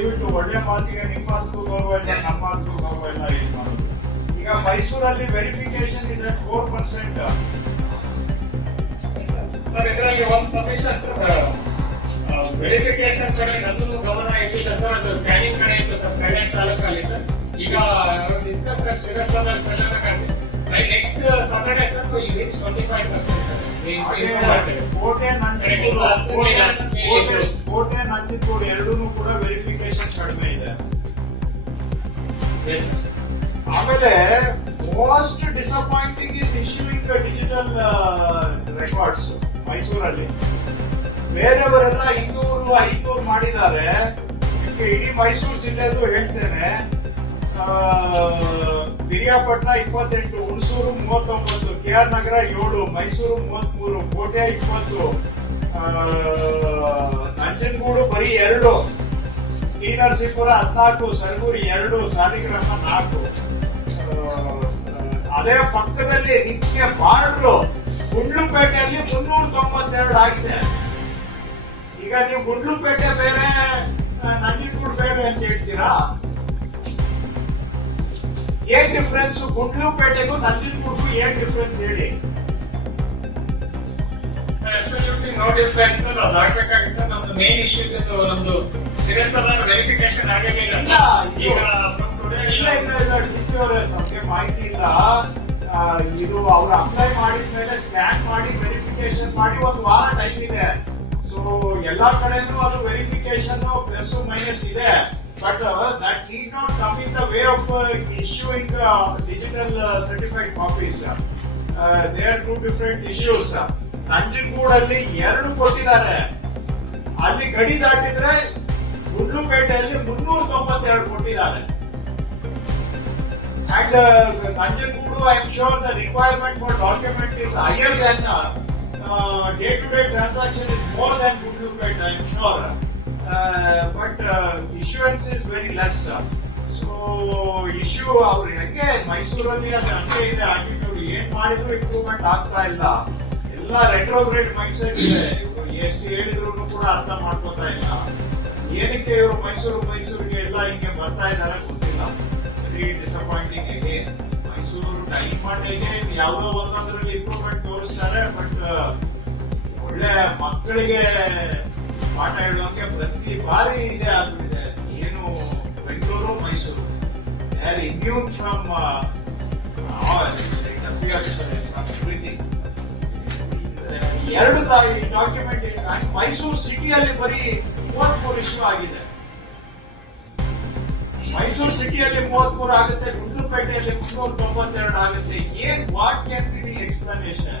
ದಯವಿಟ್ಟು ಒಳ್ಳೆ ಮಾತಿಗೆ ನಿಮ್ಮ ಮಾತು ಗೌರವ ಇಲ್ಲ, ನಮ್ಮ ಮಾತು ಗೌರವ ಇಲ್ಲ ಇದು ಮಾಡೋದು? ಈಗ ಮೈಸೂರಲ್ಲಿ verification is at four percent sir, ಇದರಲ್ಲಿ ಒಂದು ಸಫಿಷಿಯಂಟ್ ವೆರಿಫಿಕೇಶನ್ ಕಡೆ ನನ್ನೂ ಗಮನ ಇರಲಿಲ್ಲ ಸರ್ ಅದು ಸ್ಕ್ಯಾನಿಂಗ್ ಕಡೆ ಇತ್ತು ಸರ್, ಕಲ್ಯಾಣ ತಾಲೂಕಲ್ಲಿ ಸರ್. ಈಗ ಡಿಸ್ಕಸ್ ಸರ್ ಶಿರಸ್ತಾದಲ್ಲಿ ಸೆಲೆಬ್ರೇಟ್ ಎರಡೂ ಕೂಡ ವೆರಿಫಿಕೇಶನ್ ಕಡಿಮೆ ಇದೆ ಆಮೇಲೆ most disappointing is issuing digital records ಮೈಸೂರಲ್ಲಿ ಬೇರೆಯವರೆಲ್ಲ ಇನ್ನೂರು ಐನೂರು ಮಾಡಿದ್ದಾರೆ ಇಡೀ ಮೈಸೂರು ಜಿಲ್ಲೆದು ಹೇಳ್ತೇನೆ ಪಿರಿಯಾಪಟ್ಟಣ ಇಪ್ಪತ್ತೆಂಟು, ಹುಣಸೂರು ಮೂವತ್ತೊಂಬತ್ತು ಕೆ ಆರ್ ನಗರ ಏಳು, ಮೈಸೂರು ಮೂವತ್ಮೂರು ಕೋಟೆ ಇಪ್ಪತ್ತು ನಂಜನಗೂಡು ಬರೀ ಎರಡು ಟಿ ಹದಿನಾಲ್ಕು, ಸರ್ಗೂರು ಎರಡು, ಸಾಲಿಗ್ರಾಮ ನಾಲ್ಕು. ಅದೇ ಪಕ್ಕದಲ್ಲಿ ನಿಮಗೆ ಬಾರ್ಡ್ರು, ಗುಂಡ್ಲುಪೇಟೆಯಲ್ಲಿ ಮುನ್ನೂರ ತೊಂಬತ್ತೆರಡು ಆಗಿದೆ. ಈಗ ನೀವು ಗುಂಡ್ಲುಪೇಟೆ ಬೇರೆ ನಂಜನಗೂಡು ಬೇರೆ ಅಂತ ಹೇಳ್ತೀರಾ ಏನ್ ಡಿಫ್ರೆನ್ಸ್ ಗುಂಡ್ಲುಪೇಟೆಗೂ ನಂಜನಗೂಡ್ಗೂ ಏನ್ ಡಿಫ್ರೆನ್ಸ್ ಹೇಳಿ? ಅಬ್ಸಲ್ಯೂಟ್ಲಿ ನೋ ಡಿಫ್ರೆನ್ಸ್ ಸರ್ ಅದು ಆಗ್ಬೇಕಾಗಿತ್ತು ಸರ್ ನಮ್ದು ಮೇನ್ ಇಶ್ಯೂ ನಮ್ದು ವೆರಿಫಿಕೇಶನ್ ಈಗ ಇಲ್ಲ ಇಲ್ಲ. ಇಲ್ಲ ಡಿ ಸಿ ಅವರೇ ನಮ್ಗೆ ಮಾಹಿತಿ ಇಲ್ಲ. ಇದು ಅವ್ರು ಅಪ್ಲೈ ಮಾಡಿದ ಮೇಲೆ ಸ್ಕ್ಯಾನ್ ಮಾಡಿ ವೆರಿಫಿಕೇಶನ್ ಮಾಡಿ ಒಂದು ವಾರ ಟೈಮ್ ಇದೆ. ಸೊ ಎಲ್ಲಾ ಕಡೆನೂ ಅದು ವೆರಿಫಿಕೇಶನ್ ಪ್ಲಸ್ ಮೈನಸ್ ಇದೆ. But that need not come in the way of issuing digital certified copies they are two different issues ನಂಜನಗೂಡಲ್ಲಿ ಎರಡು ಕೊಟ್ಟಿದ್ದಾರೆ ಅಲ್ಲಿ ಗಡಿ ದಾಟಿದ್ರೆ ಗುಂಡ್ಲುಪೇಟೆಯಲ್ಲಿ ಮುನ್ನೂರ ತೊಂಬತ್ತೆರಡು ಕೊಟ್ಟಿದ್ದಾರೆ And uh, Nanjangoodu, I am sure the requirement for document is higher than uh, uh, day-to-day transaction is more than Gundlupet, I am uh, issuance is very less. So issue ಅವ್ರು ಹೆಂಗೆ ಮೈಸೂರಲ್ಲಿ ಅದು ಹಂಗೆ ಇದೆ ಆಟಿಟ್ಯೂಡ್ ಏನ್ ಮಾಡಿದ್ರು improvement ಆಗ್ತಾ ಇಲ್ಲ. ಎಲ್ಲ ರೆಟ್ರೋಗ್ರೇಡ್ ಮೈಂಡ್ ಸೆಟ್ ಇದೆ ಎಷ್ಟು ಹೇಳಿದ್ರು ಕೂಡ ಅರ್ಥ ಮಾಡ್ಕೋತಾ ಇಲ್ಲ. ಏನಕ್ಕೆ ಇವರು ಮೈಸೂರು ಮೈಸೂರಿಗೆ ಎಲ್ಲ ಹಿಂಗೆ ಬರ್ತಾ ಇದಾರೆ ಗೊತ್ತಿಲ್ಲ. ವೆರಿ ಡಿಸಪಾಯಿಂಟಿಂಗ್ ಇದೆ ಮೈಸೂರು ಟೈಮ್ ಮಾಡಿಗೆ ಯಾವುದೋ ಒಂದಾದ್ರಲ್ಲಿ ಇಂಪ್ರೂವ್ಮೆಂಟ್ ತೋರಿಸ್ತಾರೆ ಬಟ್ ಒಳ್ಳೆ ಮಕ್ಕಳಿಗೆ ಹೇಳುವಂಗೆ ಪ್ರತಿ ಬಾರಿ ಇದೇ ಆಗ್ಬಿಟ್ಟಿದೆ. ಏನು Bengaluru, Mysuru. Are immune from ಎರಡು ಡಾಕ್ಯುಮೆಂಟ್ ಮೈಸೂರು ಸಿಟಿಯಲ್ಲಿ ಬರೀ ಮೂವತ್ಮೂರು ಇಶ್ಯೂ ಆಗಿದೆ. ಮೈಸೂರು ಸಿಟಿಯಲ್ಲಿ ಮೂವತ್ಮೂರು ಆಗುತ್ತೆ ಗುಂಡ್ಲುಪೇಟೆಯಲ್ಲಿ ಮುನ್ನೂರ ತೊಂಬತ್ತೆರಡು ಆಗುತ್ತೆ. ಏನ್ what can be the explanation